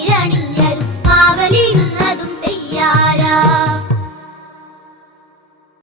ஈரணி